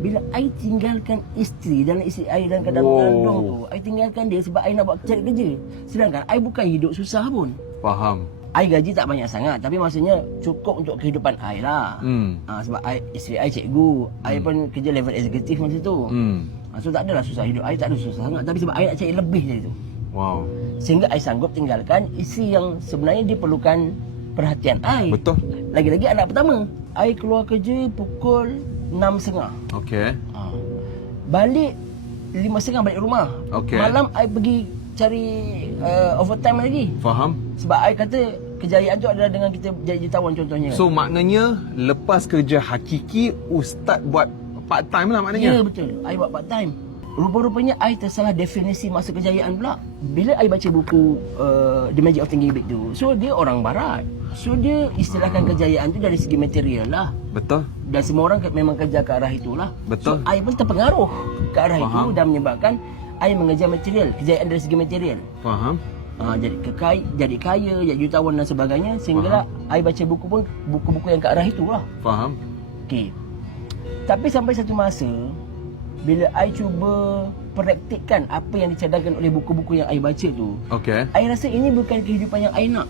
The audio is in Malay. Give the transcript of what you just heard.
Bila I tinggalkan isteri dan isteri I dalam keadaan mengandung tu, I tinggalkan dia sebab I nak buat cari kerja. Sedangkan I bukan hidup susah pun. Faham. I gaji tak banyak sangat, tapi maksudnya cukup untuk kehidupan I lah. Sebab isteri I cikgu, I pun kerja level eksekutif masa tu. So tak adalah susah, hidup I tak ada susah sangat. Tapi sebab I nak cari lebih dari tu. Wow. Sehingga I sanggup tinggalkan isteri yang sebenarnya dia perlukan perhatian I. Betul. Lagi-lagi anak pertama. I keluar kerja pukul 6.30. Okey. Balik 5.30 balik rumah. Okey. Malam I pergi cari overtime lagi. Faham. Sebab I kata kejayaan tu adalah dengan kita jadi jutawan contohnya. So maknanya lepas kerja hakiki, ustaz buat part time lah maknanya. Ya betul. I buat part time. Rupa-rupanya I tersalah definisi masa kejayaan pula. Bila I baca buku The Magic of Thinking Big tu, so dia orang barat. So dia istilahkan kejayaan tu dari segi material lah. Betul. Dan semua orang memang kerja ke arah itulah. Betul. So I pun terpengaruh ke arah itu Faham. dan menyebabkan I mengejar material, kejayaan dari segi material. Faham. Jadi kaya, jadi jutawan dan sebagainya. Sehinggalah I baca buku pun buku-buku yang ke arah itulah. Faham. Okey. Tapi sampai satu masa bila I cuba praktikkan apa yang dicadangkan oleh buku-buku yang I baca tu, Okey. I rasa ini bukan kehidupan yang I nak.